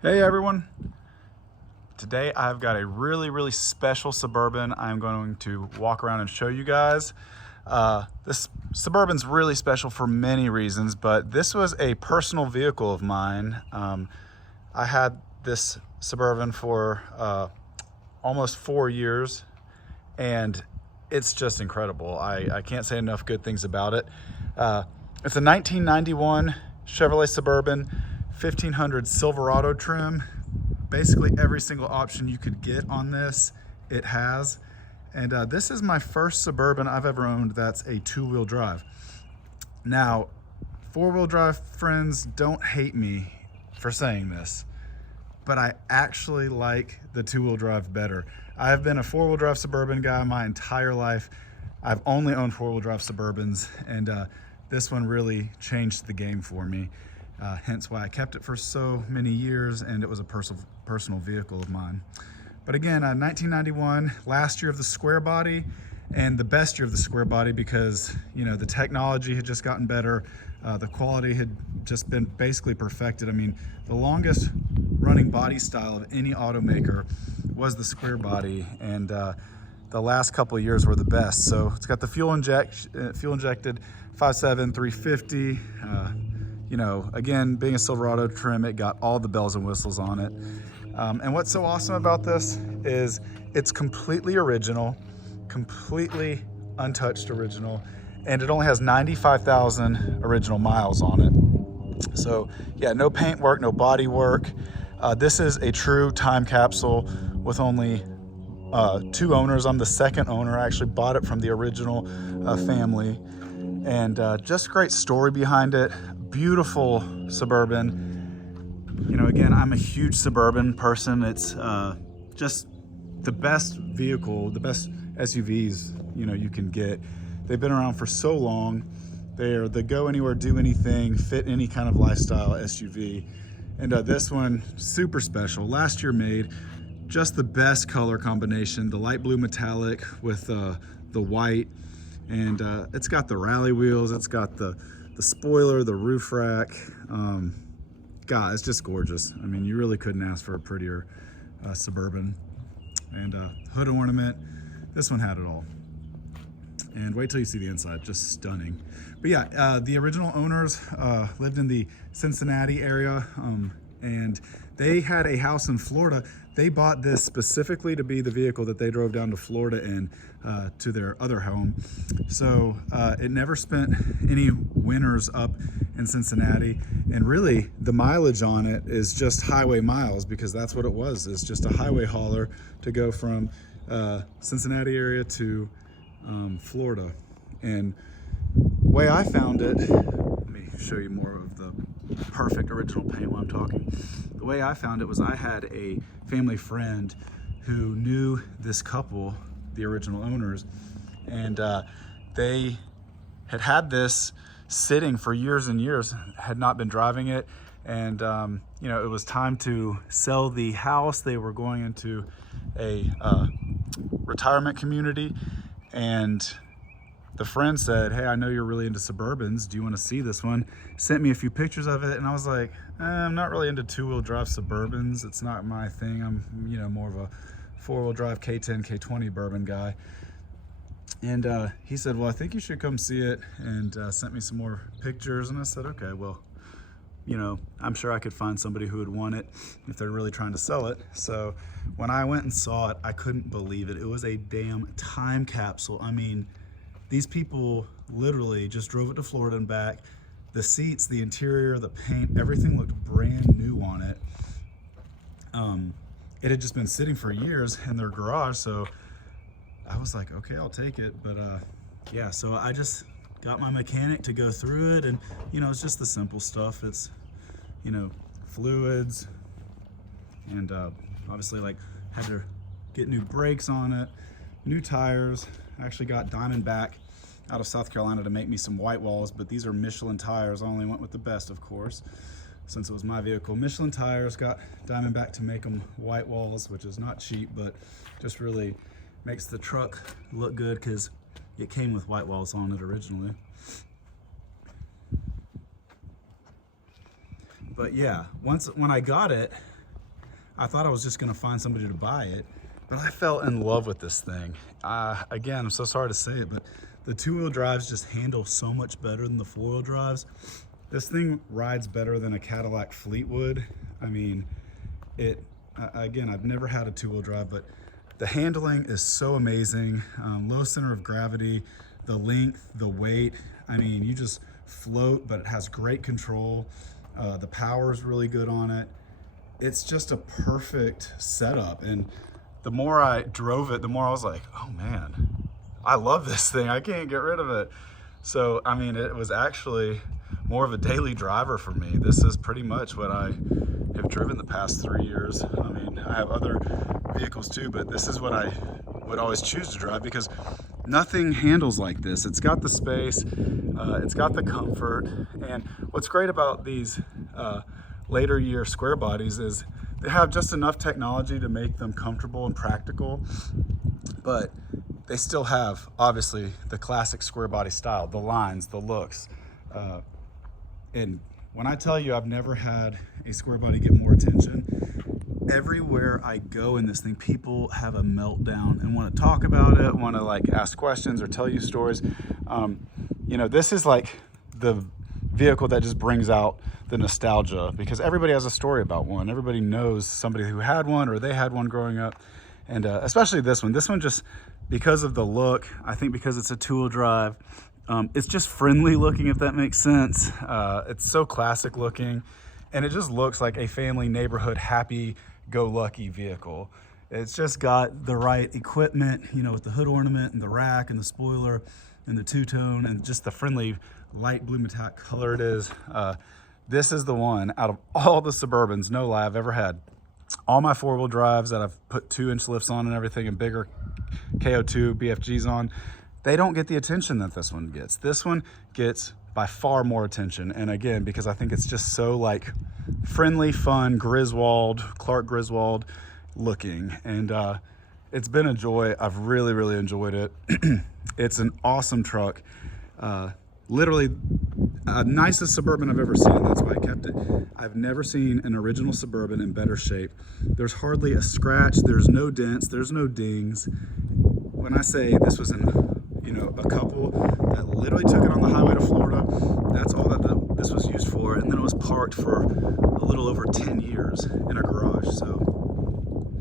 Hey everyone, today I've got a really special Suburban I'm going to walk around and show you guys. This Suburban's really special for many reasons, but this was a personal vehicle of mine. I had this Suburban for almost 4 years and it's just incredible. I can't say enough good things about it. It's a 1991 Chevrolet Suburban 1500 Silverado trim. Basically every single option you could get on this, it has. And this is my first Suburban I've ever owned that's a two-wheel drive. Now, four-wheel drive friends, don't hate me for saying this, but I actually like the two-wheel drive better. I have been a four-wheel drive Suburban guy my entire life. I've only owned four-wheel drive Suburbans, and this one really changed the game for me. Hence why I kept it for so many years, and it was a personal vehicle of mine. But again, 1991, last year of the square body, and the best year of the square body because, you know, the technology had just gotten better. The quality had just been basically perfected. I mean, the longest running body style of any automaker was the square body, and the last couple of years were the best. So it's got the fuel injected 5.7 350. You know, again, being a Silverado trim, it got all the bells and whistles on it. And what's so awesome about this is it's completely original, completely untouched original, and it only has 95,000 original miles on it. So yeah, no paint work, no body work. This is a true time capsule with only 2 owners. I'm the second owner. I actually bought it from the original family, and just great story behind it. Beautiful Suburban. You know, again, I'm a huge Suburban person. It's just the best vehicle, the best SUVs, you know, you can get. They've been around for so long. They're the go anywhere, do anything, fit any kind of lifestyle SUV. And this one, super special. Last year made, just the best color combination. The light blue metallic with the white. And it's got the rally wheels, it's got the spoiler, the roof rack. God, it's just gorgeous. I mean, you really couldn't ask for a prettier Suburban. And hood ornament, this one had it all. And wait till you see the inside, just stunning. But yeah, the original owners lived in the Cincinnati area, and they had a house in Florida. They bought this specifically to be the vehicle that they drove down to Florida in to their other home. So it never spent any winters up in Cincinnati. And really, the mileage on it is just highway miles, because that's what it was. It's just a highway hauler to go from Cincinnati area to Florida. And way I found it, let me show you more of the perfect original paint while I'm talking. The way I found it was I had a family friend who knew this couple, the original owners, and they had this sitting for years and years, had not been driving it, and you know, it was time to sell the house. They were going into a retirement community, and the friend said, "Hey, I know you're really into Suburbans. Do you want to see this one?" Sent me a few pictures of it, and I was like, I'm not really into two-wheel drive Suburbans. It's not my thing. I'm, you know, more of a four-wheel drive K10, K20 bourbon guy. And he said, "Well, I think you should come see it," and sent me some more pictures. And I said, "Okay, well, you know, I'm sure I could find somebody who would want it if they're really trying to sell it." So when I went and saw it, I couldn't believe it. It was a damn time capsule. I mean, these people literally just drove it to Florida and back. The seats, the interior, the paint, everything looked brand new on it. It had just been sitting for years in their garage, so I was like, okay, I'll take it. But yeah, so I just got my mechanic to go through it, and you know, it's just the simple stuff. It's, you know, fluids, and obviously like had to get new brakes on it, new tires. I actually got Diamondback out of South Carolina to make me some white walls, but these are Michelin tires. I only went with the best, of course, since it was my vehicle. Michelin tires, got Diamondback to make them white walls, which is not cheap, but just really makes the truck look good because it came with white walls on it originally. But yeah, when I got it, I thought I was just gonna find somebody to buy it, but I fell in love with this thing. Again, I'm so sorry to say it, but the two-wheel drives just handle so much better than the four-wheel drives. This thing rides better than a Cadillac Fleetwood. I mean, again, I've never had a two-wheel drive, but the handling is so amazing. Low center of gravity, the length, the weight. I mean, you just float, but it has great control. The power is really good on it. It's just a perfect setup. And the more I drove it, the more I was like, oh man, I love this thing. I can't get rid of it. So, I mean, it was actually more of a daily driver for me. This is pretty much what I have driven the past 3 years. I mean, I have other vehicles too, but this is what I would always choose to drive because nothing handles like this. It's got the space, it's got the comfort, and what's great about these later year square bodies is they have just enough technology to make them comfortable and practical, but they still have obviously the classic square body style, the lines, the looks, and when I tell you I've never had a square body get more attention, everywhere I go in this thing, people have a meltdown and want to talk about it, want to like ask questions or tell you stories. You know, this is like the vehicle that just brings out the nostalgia because everybody has a story about one. Everybody knows somebody who had one or they had one growing up. And especially this one just because of the look, I think because it's a two-wheel drive, it's just friendly looking, if that makes sense. It's so classic looking, and it just looks like a family neighborhood happy-go-lucky vehicle. It's just got the right equipment, you know, with the hood ornament and the rack and the spoiler and the two-tone and just the friendly light blue metallic color it is. This is the one out of all the Suburbans, no lie, I've ever had. All my four-wheel drives that I've put 2-inch lifts on and everything and bigger KO2 BFGs on, they don't get the attention that this one gets. This one gets by far more attention. And again, because I think it's just so like friendly, fun, Clark Griswold looking. And it's been a joy. I've really, really enjoyed it. It's an awesome truck. Literally nicest Suburban I've ever seen. That's why I kept it. I've never seen an original Suburban in better shape. There's hardly a scratch. There's no dents. There's no dings. When I say this was a couple that literally took it on the highway to Florida, that's all that this was used for. And then it was parked for a little over 10 years in a garage. So,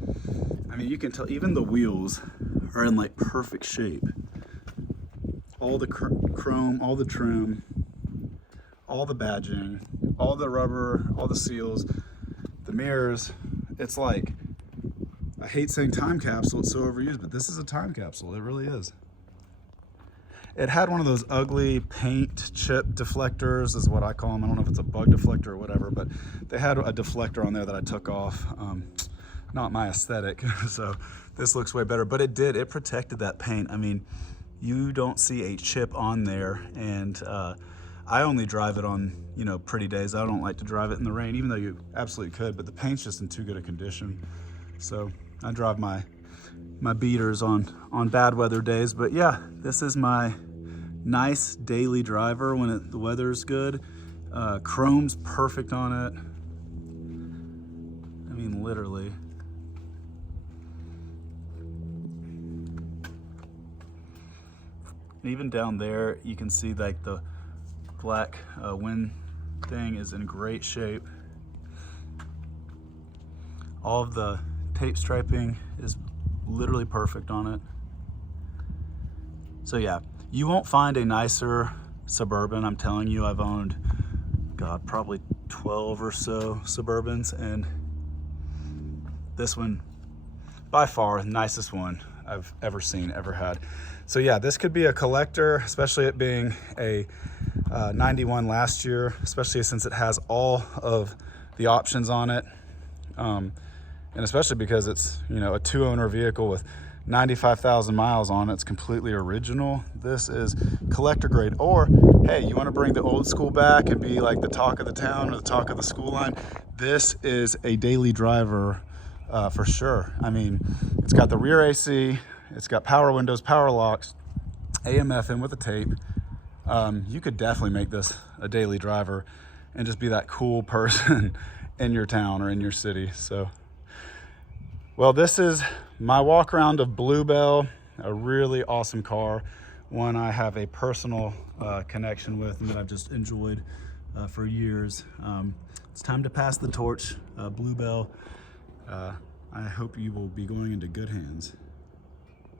I mean, you can tell even the wheels are in like perfect shape. All the chrome, all the trim, all the badging, all the rubber, all the seals, the mirrors. It's like, I hate saying time capsule, it's so overused, but this is a time capsule, it really is. It had one of those ugly paint chip deflectors, is what I call them. I don't know if it's a bug deflector or whatever, but they had a deflector on there that I took off. Not my aesthetic, so this looks way better, but it protected that paint. I mean, you don't see a chip on there, and I only drive it on, pretty days. I don't like to drive it in the rain, even though you absolutely could, but the paint's just in too good a condition. So I drive my beaters on bad weather days. But yeah, this is my nice daily driver when the weather's good. Chrome's perfect on it. I mean, literally. Even down there, you can see like the black wind thing is in great shape. All of the tape striping is literally perfect on it. So yeah, you won't find a nicer Suburban. I'm telling you, I've owned, God, probably 12 or so Suburbans, and this one, by far, the nicest one I've ever seen, ever had. So yeah, this could be a collector, especially it being a 91 last year, especially since it has all of the options on it. And especially because it's, a 2-owner vehicle with 95,000 miles on it. It's completely original. This is collector grade. Or, hey, you want to bring the old school back and be like the talk of the town or the talk of the school line? This is a daily driver for sure. I mean, it's got the rear AC, it's got power windows, power locks, AM, FM with a tape. You could definitely make this a daily driver and just be that cool person in your town or in your city. So Well, this is my walk around of Bluebell, a really awesome car, one I have a personal connection with and that I've just enjoyed for years. It's time to pass the torch, Bluebell. I hope you will be going into good hands.